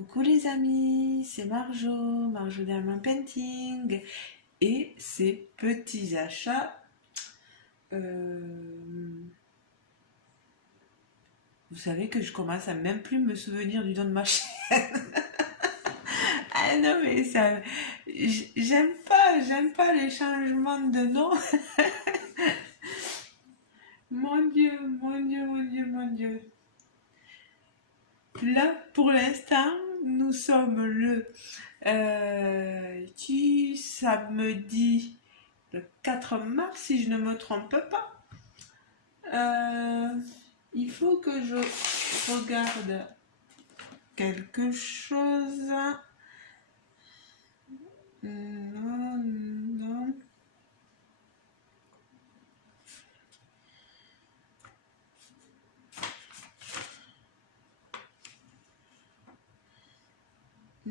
Coucou les amis, c'est Marjo Diamond Painting et ces petits achats. Vous savez que je commence à même plus me souvenir du nom de ma chaîne. Ah non mais ça, j'aime pas les changements de nom. Mon Dieu, mon Dieu, mon Dieu, mon Dieu. Là, pour l'instant, nous sommes le samedi le 4 mars, si je ne me trompe pas. Il faut que je regarde quelque chose. Non, non.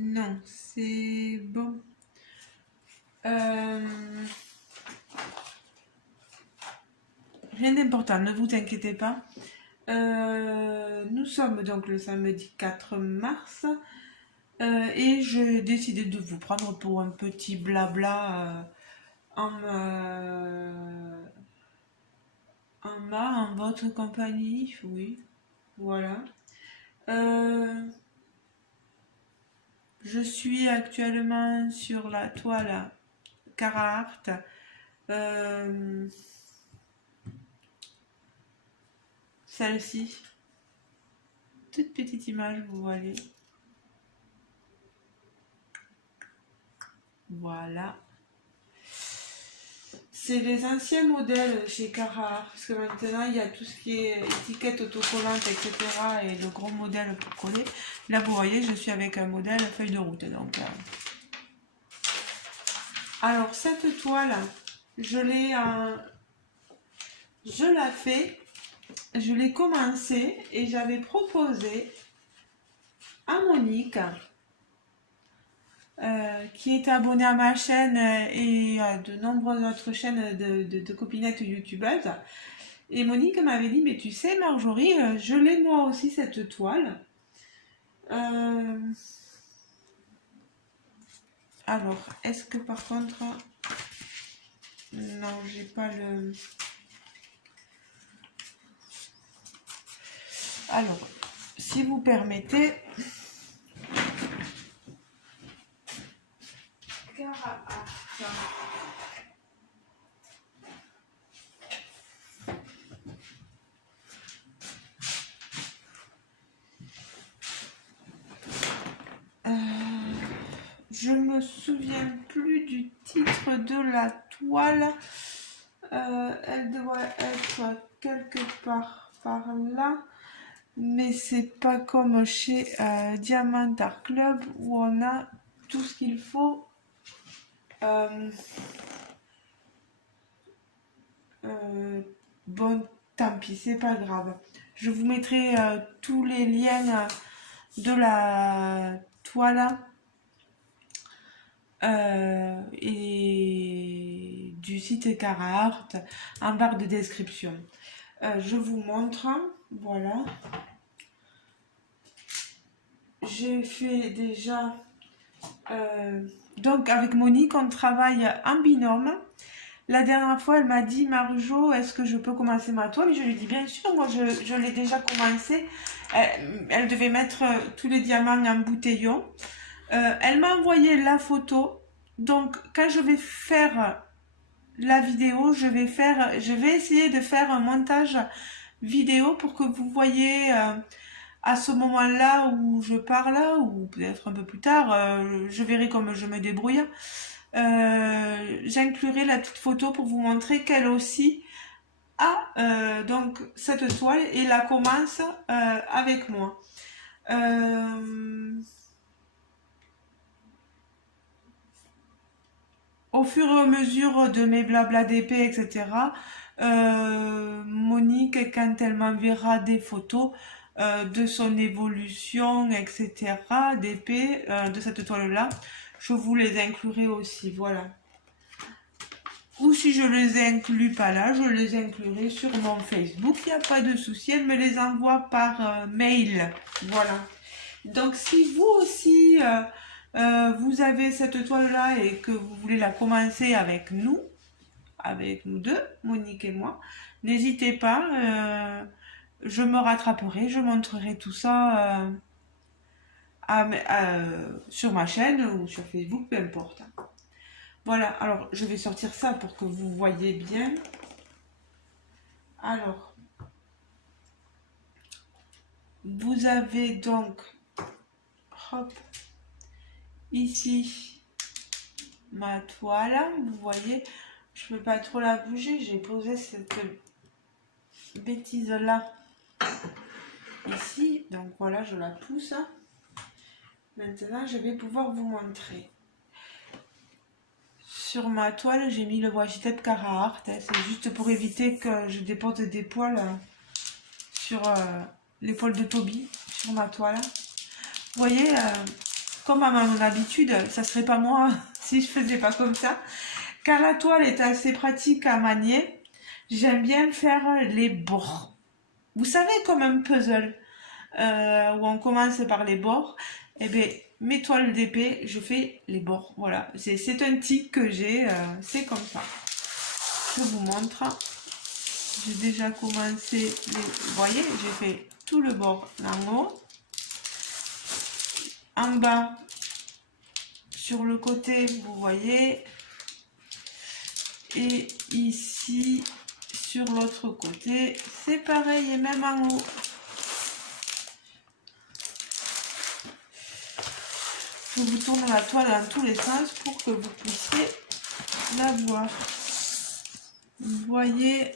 Non, c'est bon. Rien d'important, ne vous inquiétez pas. Nous sommes donc le samedi 4 mars et j'ai décidé de vous prendre pour un petit blabla en votre compagnie, oui, voilà. Je suis actuellement sur la toile Carhartt. Celle-ci. Toute petite image, vous voyez. Voilà. C'est les anciens modèles chez Carhartt, parce que maintenant il y a tout ce qui est étiquette autocollante, etc. et le gros modèle pour coller. Là, vous voyez, je suis avec un modèle feuille de route. Donc, alors, cette toile, je l'ai commencé et j'avais proposé à Monique, qui est abonnée à ma chaîne et à de nombreuses autres chaînes de copinettes youtubeuses. Et Monique m'avait dit, mais tu sais Marjorie, je l'ai moi aussi cette toile. Alors, est-ce que par contre... Non, j'ai pas le... Alors, si vous permettez... Je me souviens plus du titre de la toile. Elle doit être quelque part par là. Mais c'est pas comme chez Diamond Art Club où on a tout ce qu'il faut. Bon, tant pis, c'est pas grave. Je vous mettrai tous les liens de la toile et du site Carhartt en barre de description. Je vous montre, voilà. J'ai fait déjà... donc avec Monique, on travaille en binôme. La dernière fois, elle m'a dit, Marjo, est-ce que je peux commencer ma toile? Je lui ai dit, bien sûr, moi je l'ai déjà commencé. Elle devait mettre tous les diamants en bouteillon. Elle m'a envoyé la photo. Donc, quand je vais faire la vidéo, je vais essayer de faire un montage vidéo pour que vous voyez à ce moment-là où je parle, ou peut-être un peu plus tard, je verrai comment je me débrouille. J'inclurai la petite photo pour vous montrer qu'elle aussi a donc cette toile et la commence avec moi. Au fur et à mesure de mes blabla d'épée, etc., Monique, quand elle m'enverra des photos de son évolution, etc., d'épée, de cette toile-là, je vous les inclurai aussi, voilà. Ou si je les inclus pas là, je les inclurai sur mon Facebook, il n'y a pas de souci, elle me les envoie par mail, voilà. Donc si vous aussi vous avez cette toile là et que vous voulez la commencer avec nous deux, Monique et moi, n'hésitez pas, je me rattraperai, je montrerai tout ça sur ma chaîne ou sur Facebook, peu importe. Voilà, alors je vais sortir ça pour que vous voyez bien. Alors, vous avez donc, hop, ici ma toile, vous voyez, je ne peux pas trop la bouger, j'ai posé cette bêtise là ici, donc voilà, je la pousse. Maintenant, je vais pouvoir vous montrer. Sur ma toile, j'ai mis le washi tape Carhartt, c'est juste pour éviter que je dépose des poils sur l'épaule de Toby, sur ma toile. Vous voyez, comme à mon habitude, ça serait pas moi si je faisais pas comme ça. Quand la toile est assez pratique à manier, j'aime bien faire les bords. Vous savez, comme un puzzle, où on commence par les bords, et bien mes toiles d'épée, je fais les bords. Voilà, c'est un tic que j'ai, c'est comme ça. Je vous montre. J'ai déjà commencé vous voyez, j'ai fait tout le bord en haut. En bas, sur le côté, vous voyez. Et ici, sur l'autre côté, c'est pareil et même en haut. Je vous tourne la toile dans tous les sens pour que vous puissiez la voir. Vous voyez.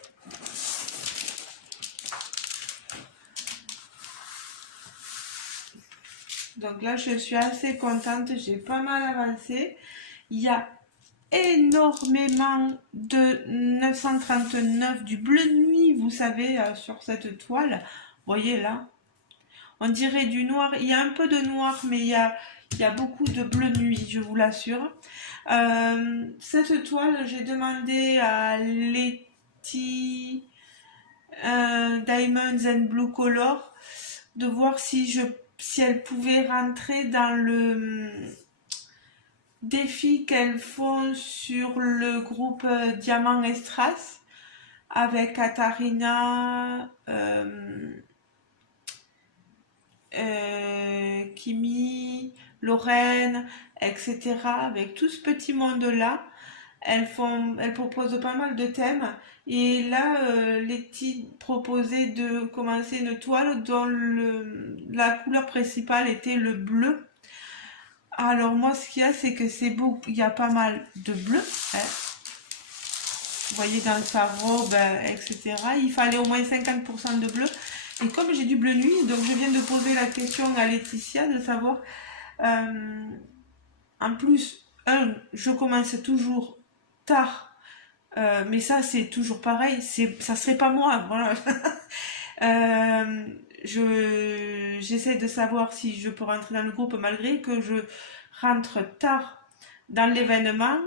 Donc là, je suis assez contente, j'ai pas mal avancé. Il y a énormément de 939 du bleu nuit, vous savez, sur cette toile. Vous voyez là, on dirait du noir. Il y a un peu de noir, mais il y a beaucoup de bleu nuit, je vous l'assure. Cette toile, j'ai demandé à Letty Diamonds and Blue Color de voir si elle pouvait rentrer dans le défi qu'elles font sur le groupe Diamant Estras avec Katarina, Kimi, Lorraine, etc. Avec tout ce petit monde-là, elles proposent pas mal de thèmes. Et là, Letty proposait de commencer une toile dont la couleur principale était le bleu. Alors moi, ce qu'il y a, c'est que c'est beau, il y a pas mal de bleu, hein. Vous voyez dans sa robe, etc. Il fallait au moins 50% de bleu. Et comme j'ai du bleu nuit, donc je viens de poser la question à Laetitia de savoir, en plus, je commence toujours tard, mais ça c'est toujours pareil, ça serait pas moi, voilà. J'essaie de savoir si je peux rentrer dans le groupe malgré que je rentre tard dans l'événement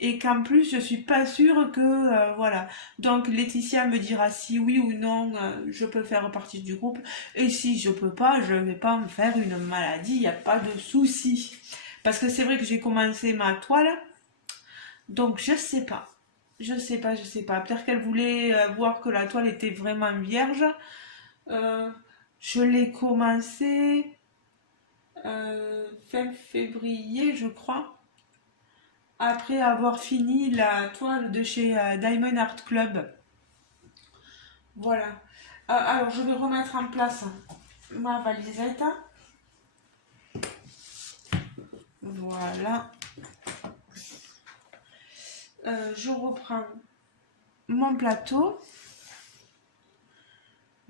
et qu'en plus je suis pas sûre que voilà. Donc Laetitia me dira si oui ou non je peux faire partie du groupe, et si je peux pas, je vais pas me faire une maladie, il n'y a pas de souci. Parce que c'est vrai que j'ai commencé ma toile, donc je sais pas. Je sais pas. Peut-être qu'elle voulait voir que la toile était vraiment vierge. Je l'ai commencé fin février, je crois, après avoir fini la toile de chez Diamond Art Club. Voilà. Alors, je vais remettre en place ma valisette. Voilà. Je reprends mon plateau.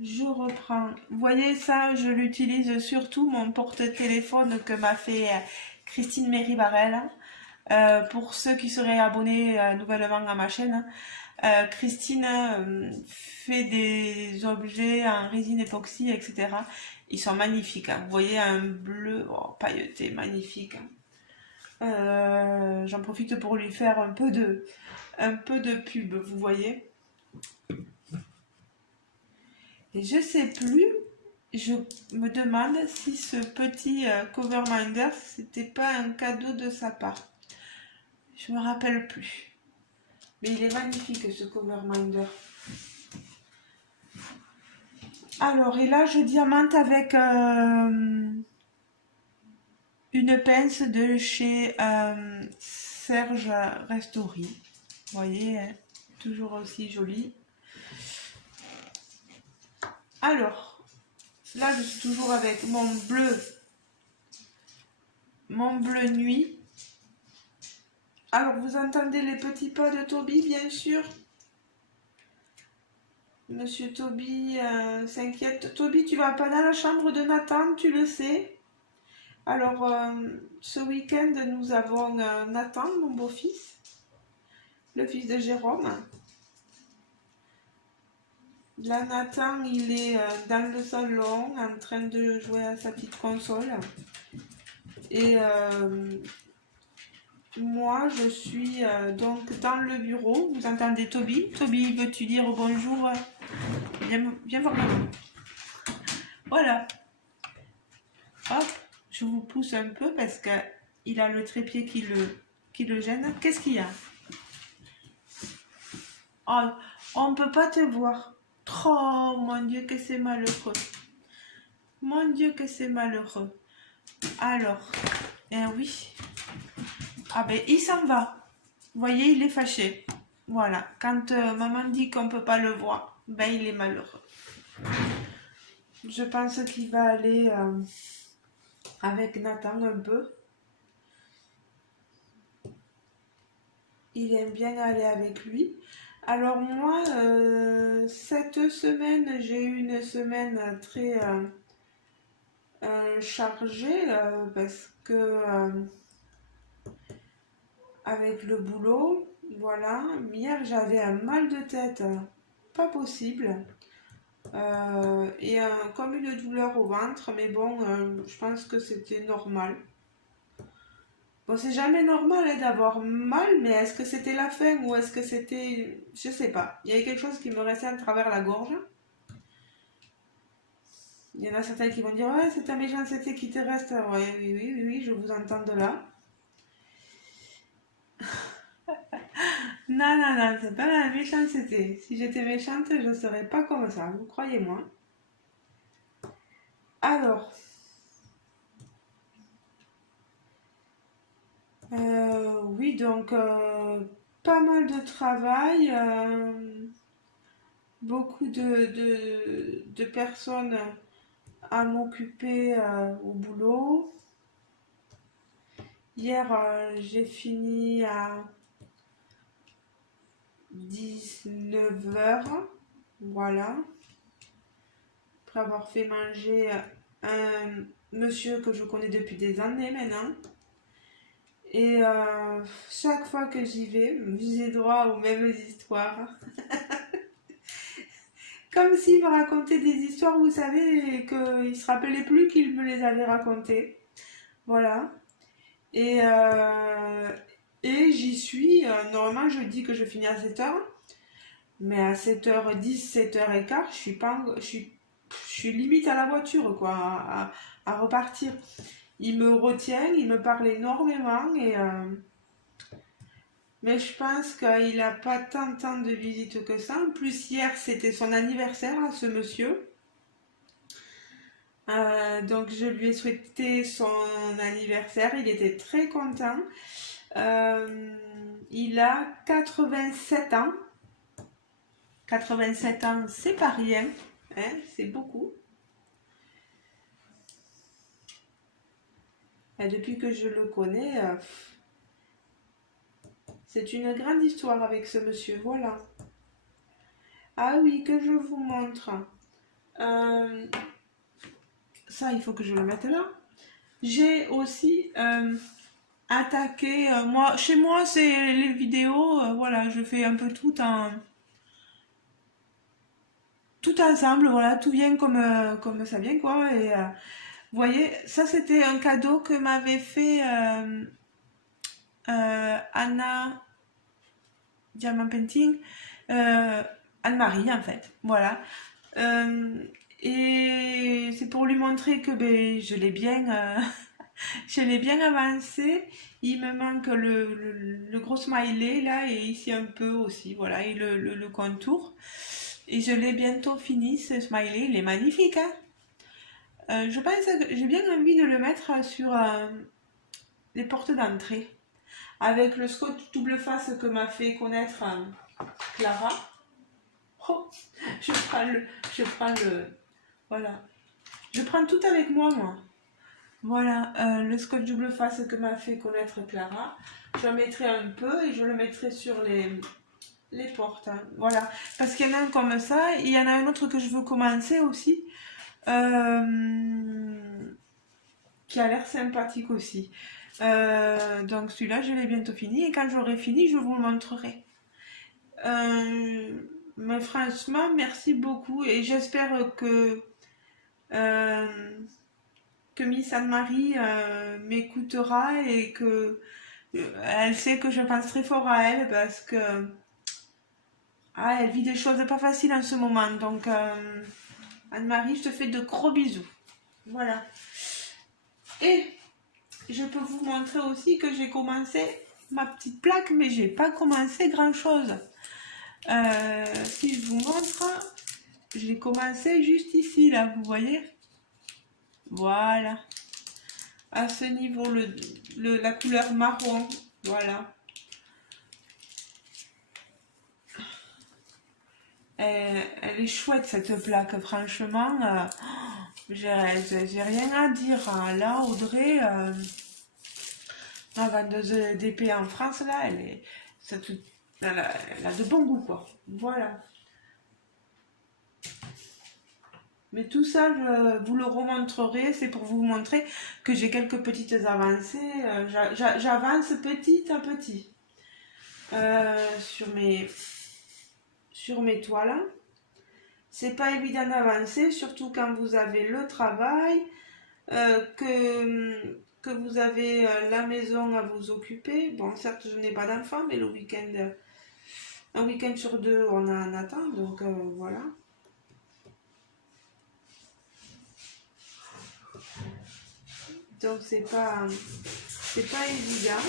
Je reprends. Vous voyez ça, je l'utilise surtout, mon porte-téléphone que m'a fait Christine Méry-Barrel. Pour ceux qui seraient abonnés nouvellement à ma chaîne, Christine fait des objets en résine époxy, etc. Ils sont magnifiques, hein. Vous voyez un bleu pailleté, magnifique. J'en profite pour lui faire un peu de pub, vous voyez. Et je sais plus, je me demande si ce petit cover minder, c'était pas un cadeau de sa part. Je me rappelle plus. Mais il est magnifique ce cover minder. Alors, et là, je diamante avec une pince de chez Serge Restori. Vous voyez, hein, toujours aussi jolie. Alors, là, je suis toujours avec mon bleu nuit. Alors, vous entendez les petits pas de Toby, bien sûr. Monsieur Toby s'inquiète. Toby, tu vas pas dans la chambre de Nathan, tu le sais. Alors, ce week-end, nous avons Nathan, mon beau-fils, le fils de Jérôme. Là, Nathan, il est dans le salon en train de jouer à sa petite console. Et moi, je suis donc dans le bureau. Vous entendez Toby. Toby, veux-tu dire bonjour? Viens voir maman. Voilà. Hop, je vous pousse un peu parce qu'il a le trépied qui le gêne. Qu'est-ce qu'il y a? Oh, on ne peut pas te voir. Oh, mon Dieu, que c'est malheureux. Mon Dieu, que c'est malheureux. Alors, eh oui. Ah ben, il s'en va. Vous voyez, il est fâché. Voilà. Quand maman dit qu'on ne peut pas le voir, ben, il est malheureux. Je pense qu'il va aller avec Nathan un peu. Il aime bien aller avec lui. Alors moi, cette semaine, j'ai eu une semaine très chargée parce que avec le boulot, voilà. Hier, j'avais un mal de tête, pas possible. Et comme une douleur au ventre, mais bon, je pense que c'était normal. Bon, c'est jamais normal hein, d'avoir mal, mais est-ce que c'était la faim ou est-ce que c'était... Je sais pas. Il y avait quelque chose qui me restait à travers la gorge. Il y en a certains qui vont dire, ouais, c'est ta méchanceté qui te reste. Ouais, oui, je vous entends de là. Non, c'est pas la méchanceté. Si j'étais méchante, je ne serais pas comme ça, vous croyez-moi. Alors, oui, donc, pas mal de travail, beaucoup de personnes à m'occuper au boulot. Hier, j'ai fini à 19h, voilà, après avoir fait manger un monsieur que je connais depuis des années maintenant. Et chaque fois que j'y vais, j'ai droit aux mêmes histoires. Comme s'il me racontait des histoires, vous savez, et qu'il ne se rappelait plus qu'il me les avait racontées. Voilà. Et, j'y suis. Normalement, je dis que je finis à 7h. Mais à 7h10, 7h15, je suis limite à la voiture, quoi, à repartir. Il me retient, il me parle énormément. Mais je pense qu'il n'a pas tant de visites que ça. En plus, hier, c'était son anniversaire à ce monsieur. Donc, je lui ai souhaité son anniversaire. Il était très content. Il a 87 ans. 87 ans, c'est pas rien. Hein, c'est beaucoup. Et depuis que je le connais, c'est une grande histoire avec ce monsieur. Voilà. Ah oui, que je vous montre. Ça, il faut que je le mette là. J'ai aussi attaqué. Moi, chez moi, c'est les vidéos. Voilà, je fais un peu tout ensemble. Voilà, tout vient comme ça vient, quoi. Et vous voyez, ça, c'était un cadeau que m'avait fait Anna Diamant Painting. Anne-Marie, en fait. Voilà. Et c'est pour lui montrer que ben, je l'ai bien avancé. Il me manque le gros smiley là et ici un peu aussi, voilà, et le contour. Et je l'ai bientôt fini ce smiley, il est magnifique, hein. Je pense que j'ai bien envie de le mettre sur les portes d'entrée. Avec le scotch double face que m'a fait connaître Clara. Oh, voilà. Je prends tout avec moi. Voilà, le scotch double face que m'a fait connaître Clara. Je mettrai un peu et je le mettrai sur les portes, hein. Voilà, parce qu'il y en a un comme ça. Il y en a un autre que je veux commencer aussi. Qui a l'air sympathique aussi. Donc celui-là, je l'ai bientôt fini. Et quand j'aurai fini, je vous le montrerai. Mais franchement, merci beaucoup. Et j'espère que Miss Anne-Marie m'écoutera et que elle sait que je pense très fort à elle parce que elle vit des choses pas faciles en ce moment. Donc Anne-Marie, je te fais de gros bisous. Voilà. Et je peux vous montrer aussi que j'ai commencé ma petite plaque, mais j'ai pas commencé grand chose. Si je vous montre, j'ai commencé juste ici, là, vous voyez? Voilà. À ce niveau, la couleur marron. Voilà. Elle est chouette cette plaque, franchement. J'ai rien à dire, hein. Là, Audrey, la vendeuse d'épée en France, là, elle a de bons goûts, quoi. Voilà. Mais tout ça, je vous le remontrerai. C'est pour vous montrer que j'ai quelques petites avancées. J'avance petit à petit sur mes toiles. C'est pas évident d'avancer, surtout quand vous avez le travail, que vous avez la maison à vous occuper. Bon, certes, je n'ai pas d'enfant, mais un week-end sur deux, on en attend. Donc voilà. Donc c'est pas évident.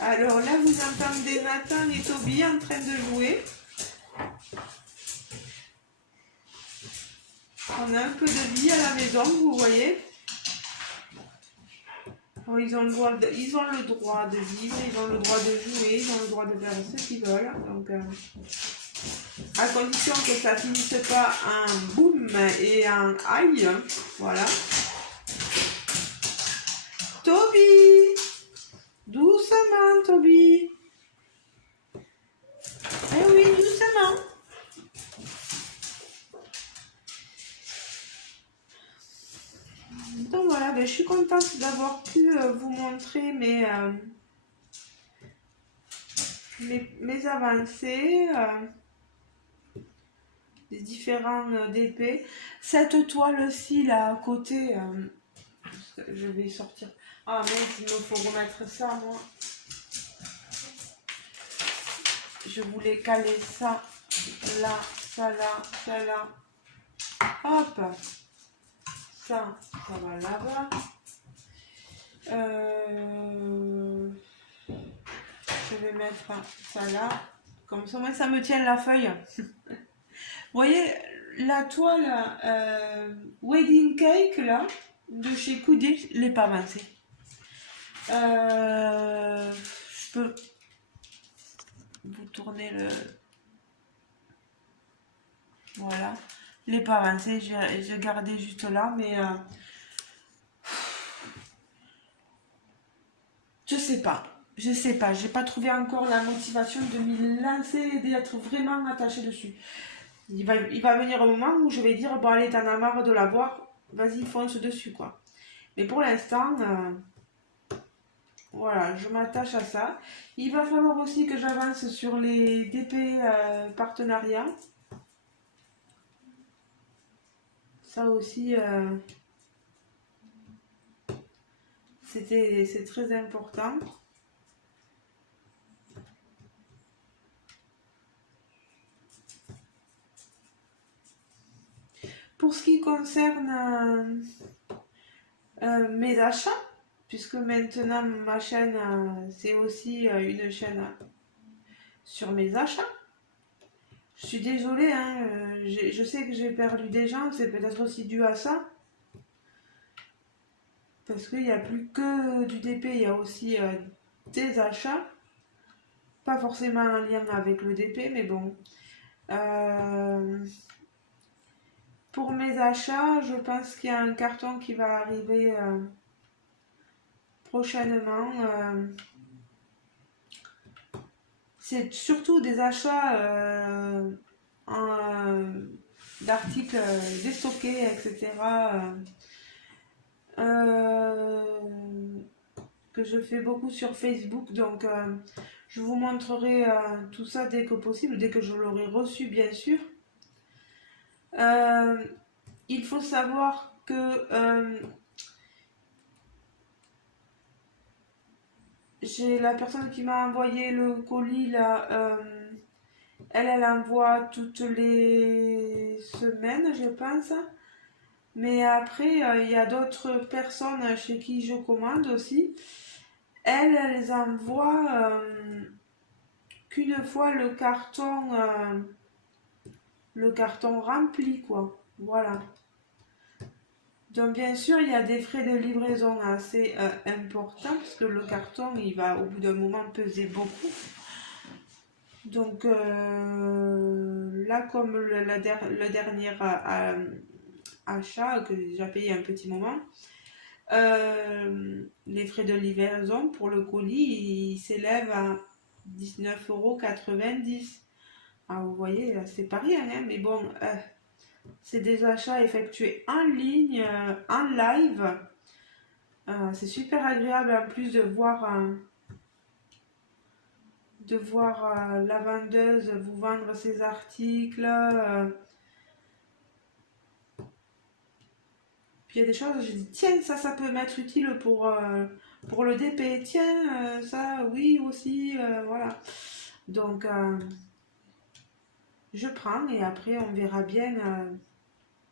Alors là, vous entendez Nathan et Toby en train de jouer. On a un peu de vie à la maison, vous voyez. Alors, ils ont le droit de vivre, ils ont le droit de jouer, ils ont le droit de faire ce qu'ils veulent. Donc, à condition que ça ne finisse pas en boum et en aïe. Voilà. Toby! Doucement, Toby! Eh oui, doucement! Donc voilà, ben, je suis contente d'avoir pu vous montrer mes avancées, les différents DP. Cette toile-ci, là, à côté, je vais sortir. Ah mince, il me faut remettre ça, moi. Je voulais caler ça là, ça là, ça là. Hop! Ça va là-bas. Je vais mettre ça là. Comme ça, moi, ça me tient la feuille. Vous voyez, la toile Wedding Cake, là, de chez Coudé, je ne l'ai pas avancée. Je peux vous tourner le... Voilà. Je ne l'ai pas avancé, j'ai gardé juste là, mais... Je sais pas, j'ai pas trouvé encore la motivation de m'y lancer et d'être vraiment attachée dessus. Il va venir un moment où je vais dire, bon allez, t'en as marre de l'avoir, vas-y, fonce dessus, quoi. Mais pour l'instant, voilà, je m'attache à ça. Il va falloir aussi que j'avance sur les DP partenariats. Ça aussi, c'est très important. pour ce qui concerne mes achats, puisque maintenant ma chaîne, c'est aussi une chaîne sur mes achats. Je suis désolée, hein, je sais que j'ai perdu des gens, c'est peut-être aussi dû à ça. Parce qu'il n'y a plus que du DP, il y a aussi des achats. Pas forcément en lien avec le DP, mais bon. Pour mes achats, je pense qu'il y a un carton qui va arriver prochainement. C'est surtout des achats d'articles déstockés, etc. Que je fais beaucoup sur Facebook. Donc, je vous montrerai tout ça dès que possible, dès que je l'aurai reçu, bien sûr. Il faut savoir que j'ai la personne qui m'a envoyé le colis là, elle envoie toutes les semaines, je pense. Mais après, il y a d'autres personnes chez qui je commande aussi. Elles envoient qu'une fois le carton rempli, quoi. Voilà. Donc bien sûr, il y a des frais de livraison assez importants parce que le carton, il va au bout d'un moment peser beaucoup. Donc là, comme le dernier achat que j'ai déjà payé un petit moment, les frais de livraison pour le colis, ils s'élèvent à 19,90 €. Ah, vous voyez, c'est pas rien, hein, mais bon, c'est des achats effectués en ligne, en live. C'est super agréable en plus de voir la vendeuse vous vendre ses articles. Puis il y a des choses, je dis, tiens, ça peut m'être utile pour le DP. Tiens, ça, oui, aussi, voilà. Donc, je prends et après, on verra bien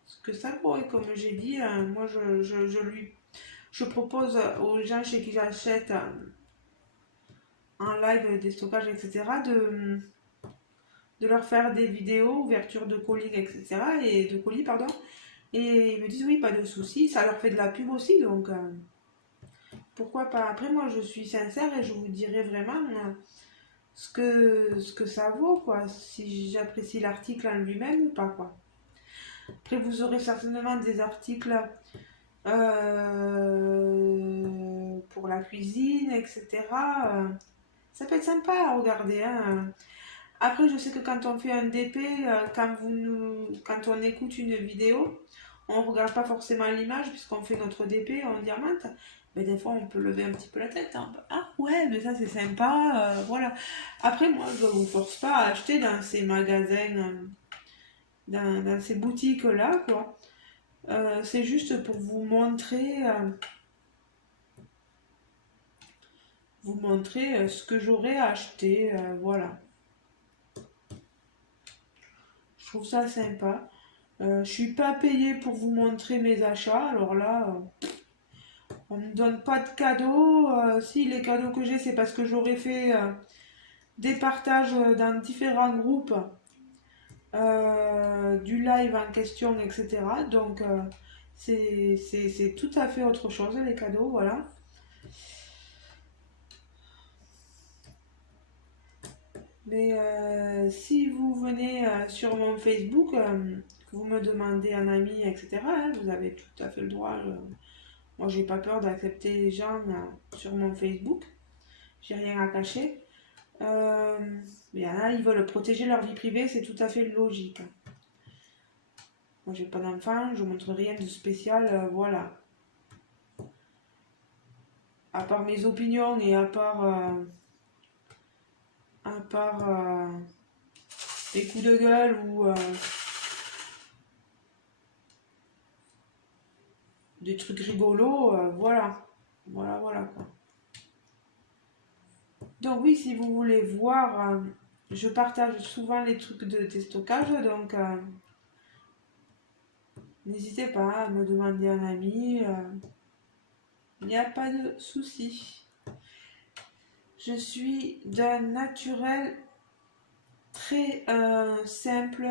ce que ça vaut. Et comme j'ai dit, moi, je propose aux gens chez qui j'achète en live des stockages, etc., de leur faire des vidéos, ouverture de colis, etc., et de colis, pardon. Et ils me disent, oui, pas de souci, ça leur fait de la pub aussi, donc pourquoi pas. Après, moi, je suis sincère et je vous dirai vraiment ce que ça vaut, quoi, si j'apprécie l'article en lui-même ou pas, quoi. Après, vous aurez certainement des articles pour la cuisine, etc. Ça peut être sympa à regarder, hein. Après, je sais que quand on fait un DP, quand on écoute une vidéo, on ne regarde pas forcément l'image puisqu'on fait notre DP, on diamante. Mais des fois, on peut lever un petit peu la tête, hein. Ah ouais, mais ça c'est sympa, voilà. Après, moi, je ne vous force pas à acheter dans ces magasins, dans ces boutiques-là, quoi. C'est juste pour vous montrer ce que j'aurais acheté, voilà. Je trouve ça sympa. Je suis pas payée pour vous montrer mes achats. Alors là, on me donne pas de cadeaux. Si les cadeaux que j'ai, c'est parce que j'aurais fait des partages dans différents groupes du live en question, etc. Donc c'est tout à fait autre chose, les cadeaux, voilà. Mais si vous venez sur mon Facebook, que vous me demandez un ami, etc., hein, vous avez tout à fait le droit. Moi, j'ai pas peur d'accepter les gens sur mon Facebook. J'ai rien à cacher. Il y en a, ils veulent protéger leur vie privée, c'est tout à fait logique. Moi, j'ai pas d'enfant, je montre rien de spécial, voilà. À part mes opinions et à part des coups de gueule ou des trucs rigolos, voilà. Voilà, quoi. Donc oui, si vous voulez voir, je partage souvent les trucs de déstockage, donc n'hésitez pas à me demander un ami. Il n'y a pas de souci. Je suis d'un naturel très simple,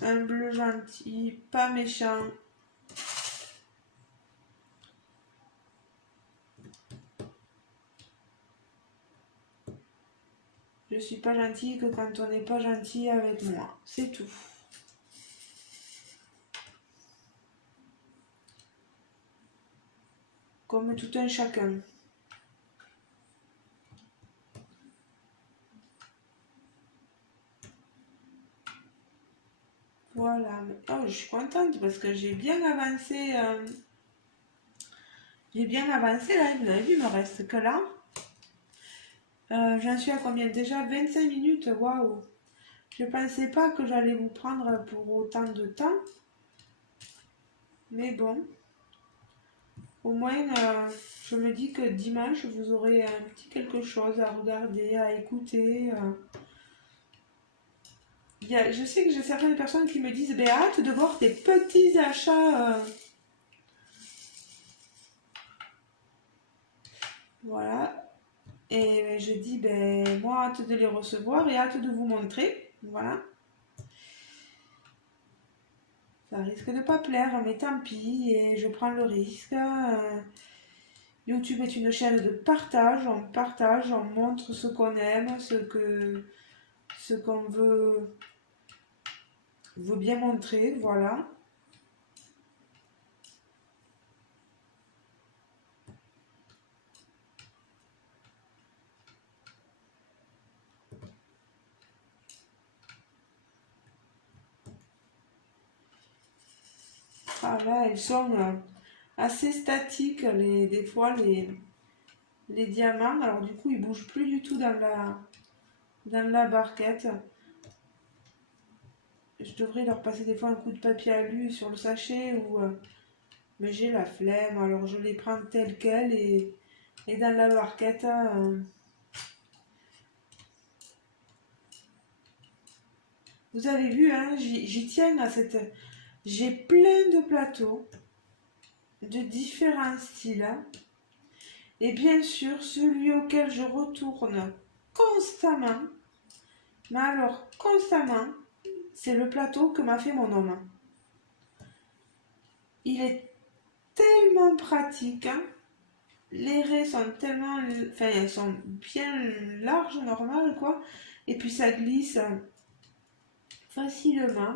humble, gentil, pas méchant. Je suis pas gentille que quand on n'est pas gentil avec moi. C'est tout. Comme tout un chacun. Voilà. Oh, je suis contente parce que j'ai bien avancé. J'ai bien avancé là. Vous avez vu, il me reste que là. J'en suis à combien? Déjà 25 minutes. Waouh. Je pensais pas que j'allais vous prendre pour autant de temps. Mais bon. Au moins, je me dis que dimanche, vous aurez un petit quelque chose à regarder, à écouter. Je sais que j'ai certaines personnes qui me disent ben, hâte de voir tes petits achats. Voilà. Et je dis ben moi hâte de les recevoir et hâte de vous montrer. Voilà. Ça risque de pas plaire, mais tant pis, et je prends le risque. YouTube est une chaîne de partage, on montre ce qu'on aime, ce qu'on veut bien montrer, voilà. Ah là, elles sont assez statiques, des fois, les diamants. Alors du coup, ils bougent plus du tout dans la barquette. Je devrais leur passer des fois un coup de papier alu sur le sachet, mais j'ai la flemme. Alors je les prends telles quelles et dans la barquette. Vous avez vu, hein, j'y tiens à cette... J'ai plein de plateaux de différents styles. Et bien sûr, celui auquel je retourne constamment, mais alors constamment, c'est le plateau que m'a fait mon homme. Il est tellement pratique, hein. Les raies sont tellement... Enfin, elles sont bien larges, normales, quoi. Et puis ça glisse facilement.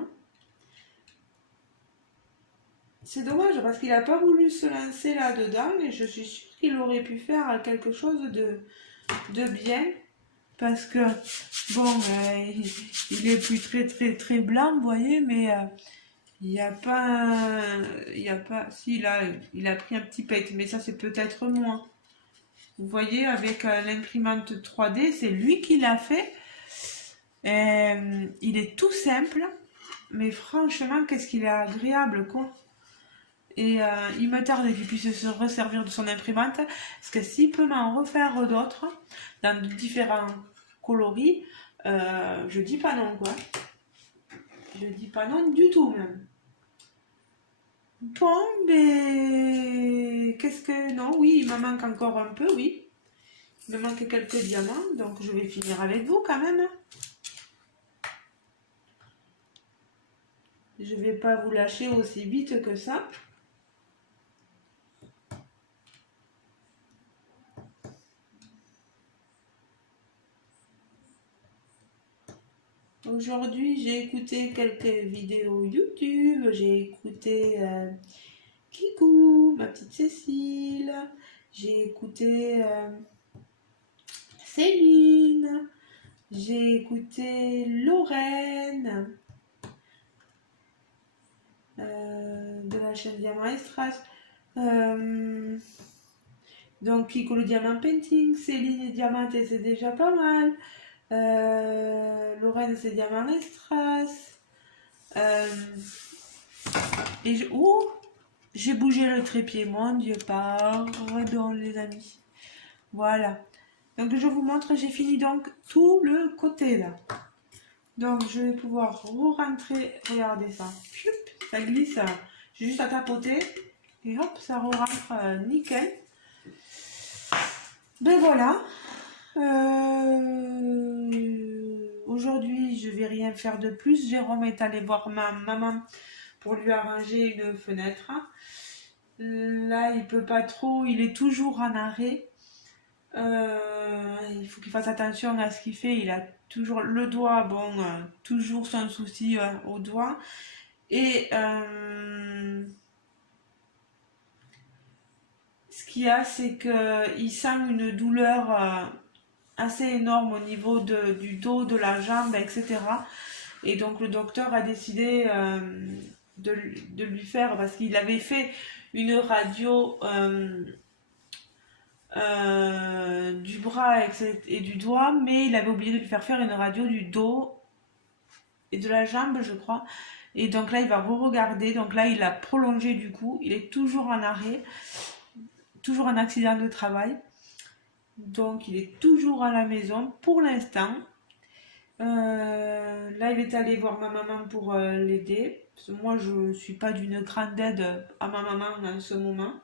C'est dommage parce qu'il n'a pas voulu se lancer là-dedans et je suis sûre qu'il aurait pu faire quelque chose de bien parce que, bon, il est plus très blanc, vous voyez, mais il n'y a pas... Si, là, il a pris un petit pet, mais ça, c'est peut-être moins. Vous voyez, avec l'imprimante 3D, c'est lui qui l'a fait. Il est tout simple, mais franchement, qu'est-ce qu'il est agréable, quoi. Et il me tarde qu'il puisse se resservir de son imprimante, parce que s'il peut m'en refaire d'autres, dans différents coloris, je dis pas non, quoi. Je dis pas non du tout, même. Bon, mais qu'est-ce que... Non, oui, il me manque encore un peu, oui. Il me manque quelques diamants, donc je vais finir avec vous quand même. Je vais pas vous lâcher aussi vite que ça. Aujourd'hui, j'ai écouté quelques vidéos YouTube, j'ai écouté Kikou, ma petite Cécile, j'ai écouté Céline, j'ai écouté Lorraine de la chaîne Diamant Estras, donc Kikou le Diamant Painting, Céline Diamant c'est déjà pas mal. Lorraine c'est Diamant Estras. J'ai bougé le trépied, mon Dieu, pardon les amis. Voilà. Donc je vous montre, j'ai fini donc tout le côté là. Donc je vais pouvoir rentrer, regardez ça. Ça glisse. J'ai juste à tapoter et hop, ça rentre nickel. Ben voilà. Aujourd'hui, je vais rien faire de plus. Jérôme est allé voir ma maman pour lui arranger une fenêtre. Là, il peut pas trop, il est toujours en arrêt. Il faut qu'il fasse attention à ce qu'il fait. Il a toujours le doigt, bon, toujours son souci au doigt. Et ce qu'il y a, c'est qu'il sent une douleur assez énorme au niveau du dos, de la jambe, etc. Et donc le docteur a décidé de lui faire, parce qu'il avait fait une radio du bras et du doigt, mais il avait oublié de lui faire une radio du dos et de la jambe, je crois. Et donc là, il va re-regarder. Donc là, il a prolongé du coup. Il est toujours en arrêt, toujours en accident de travail. Donc il est toujours à la maison pour l'instant. Là, il est allé voir ma maman pour l'aider. Parce que moi, je ne suis pas d'une grande aide à ma maman en ce moment.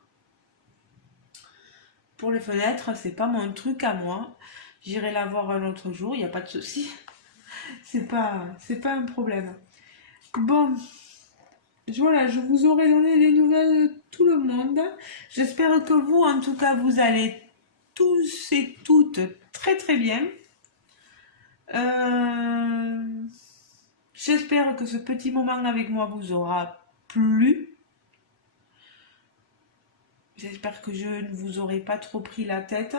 Pour les fenêtres, c'est pas mon truc à moi. J'irai la voir un autre jour, il n'y a pas de souci. C'est pas un problème. Bon, voilà, je vous aurais donné les nouvelles de tout le monde. J'espère que vous, en tout cas, vous allez tous et toutes très très bien. J'espère que ce petit moment avec moi vous aura plu. J'espère que je ne vous aurai pas trop pris la tête.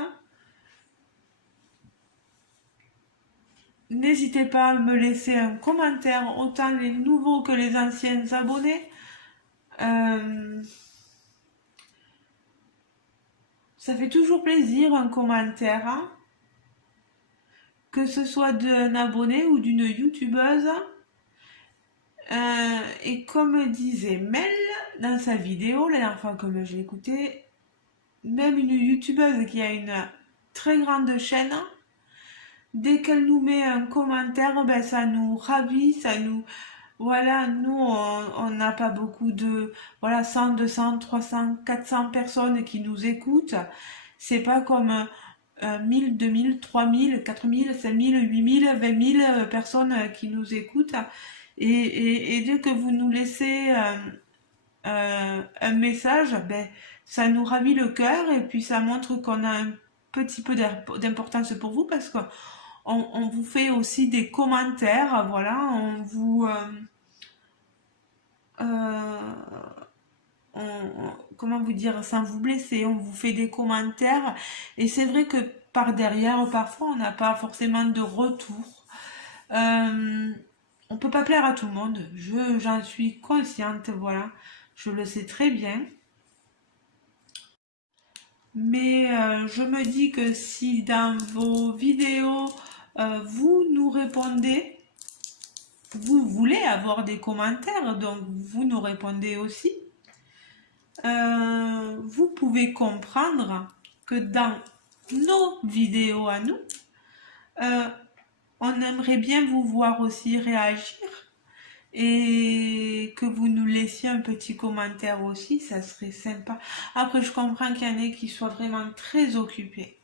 N'hésitez pas à me laisser un commentaire, autant les nouveaux que les anciens abonnés. Ça fait toujours plaisir un commentaire, hein, que ce soit d'un abonné ou d'une youtubeuse. Et comme disait Mel dans sa vidéo, la dernière fois que j'ai écouté, même une youtubeuse qui a une très grande chaîne, dès qu'elle nous met un commentaire, ben ça nous ravit, ça nous... Voilà, nous, on n'a pas beaucoup de... Voilà, 100, 200, 300, 400 personnes qui nous écoutent. C'est pas comme 1000, 2000, 3000, 4000, 5000, 8000, 20 000 personnes qui nous écoutent. Et dès que vous nous laissez un message, ben, ça nous ravit le cœur et puis ça montre qu'on a un petit peu d'importance pour vous parce qu'on vous fait aussi des commentaires, voilà, on vous... comment vous dire, sans vous blesser, on vous fait des commentaires et c'est vrai que par derrière, parfois, on n'a pas forcément de retour. On peut pas plaire à tout le monde, j'en suis consciente, voilà, je le sais très bien. Mais je me dis que si dans vos vidéos, vous nous répondez, vous voulez avoir des commentaires, donc vous nous répondez aussi, vous pouvez comprendre que dans nos vidéos à nous, on aimerait bien vous voir aussi réagir et que vous nous laissiez un petit commentaire aussi, ça serait sympa. Après, je comprends qu'il y en ait qui soient vraiment très occupés.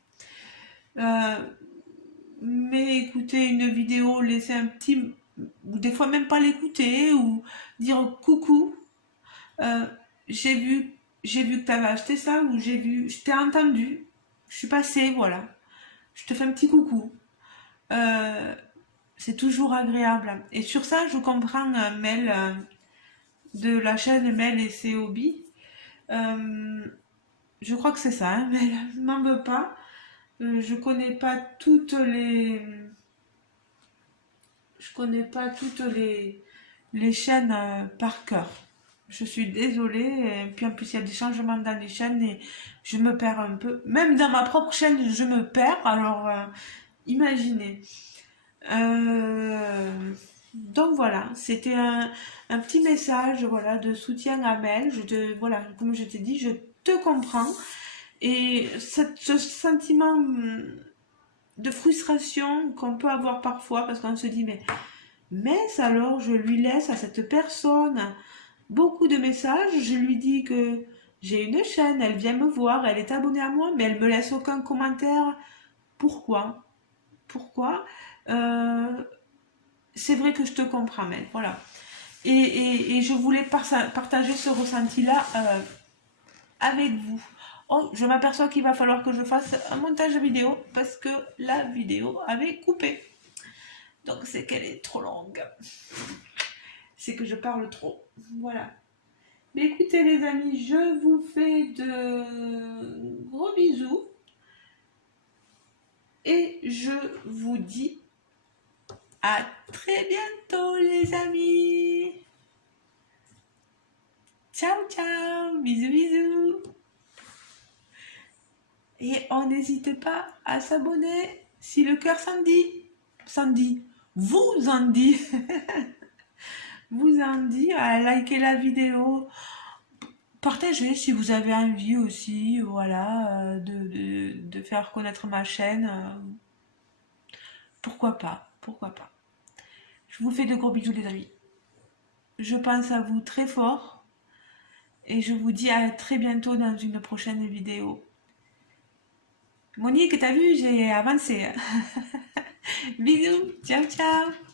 Mais écouter une vidéo, laisser un petit... ou des fois même pas l'écouter, ou dire coucou, j'ai vu que tu avais acheté ça, ou je t'ai entendu, je suis passée, voilà. Je te fais un petit coucou. C'est toujours agréable. Et sur ça, je comprends Mel de la chaîne Mel et ses hobbies. Je crois que c'est ça, hein, Mel, m'en veux pas. Je connais pas toutes les... Je connais pas toutes les chaînes par cœur. Je suis désolée. Et puis en plus, il y a des changements dans les chaînes et je me perds un peu. Même dans ma propre chaîne, je me perds. Alors, imaginez. Donc voilà, c'était un petit message, voilà, de soutien à Mel. Voilà, comme je t'ai dit, je te comprends. Et ce sentiment de frustration qu'on peut avoir parfois parce qu'on se dit mais alors je lui laisse à cette personne beaucoup de messages. Je lui dis que j'ai une chaîne, elle vient me voir, elle est abonnée à moi, mais elle me laisse aucun commentaire. Pourquoi? Pourquoi? Euh, c'est vrai que je te comprends, mais voilà. Et je voulais partager ce ressenti-là avec vous. Oh, je m'aperçois qu'il va falloir que je fasse un montage vidéo parce que la vidéo avait coupé. Donc c'est qu'elle est trop longue. C'est que je parle trop. Voilà. Mais écoutez les amis, je vous fais de gros bisous. Et je vous dis à très bientôt les amis. Ciao ciao, bisous bisous. Et on n'hésite pas à s'abonner si le cœur s'en dit, vous en dit, vous en dit, à liker la vidéo, partagez si vous avez envie aussi, voilà, de faire connaître ma chaîne. Pourquoi pas, pourquoi pas. Je vous fais de gros bisous les amis. Je pense à vous très fort et je vous dis à très bientôt dans une prochaine vidéo. Monique, t'as vu, j'ai avancé. Bisous, ciao ciao.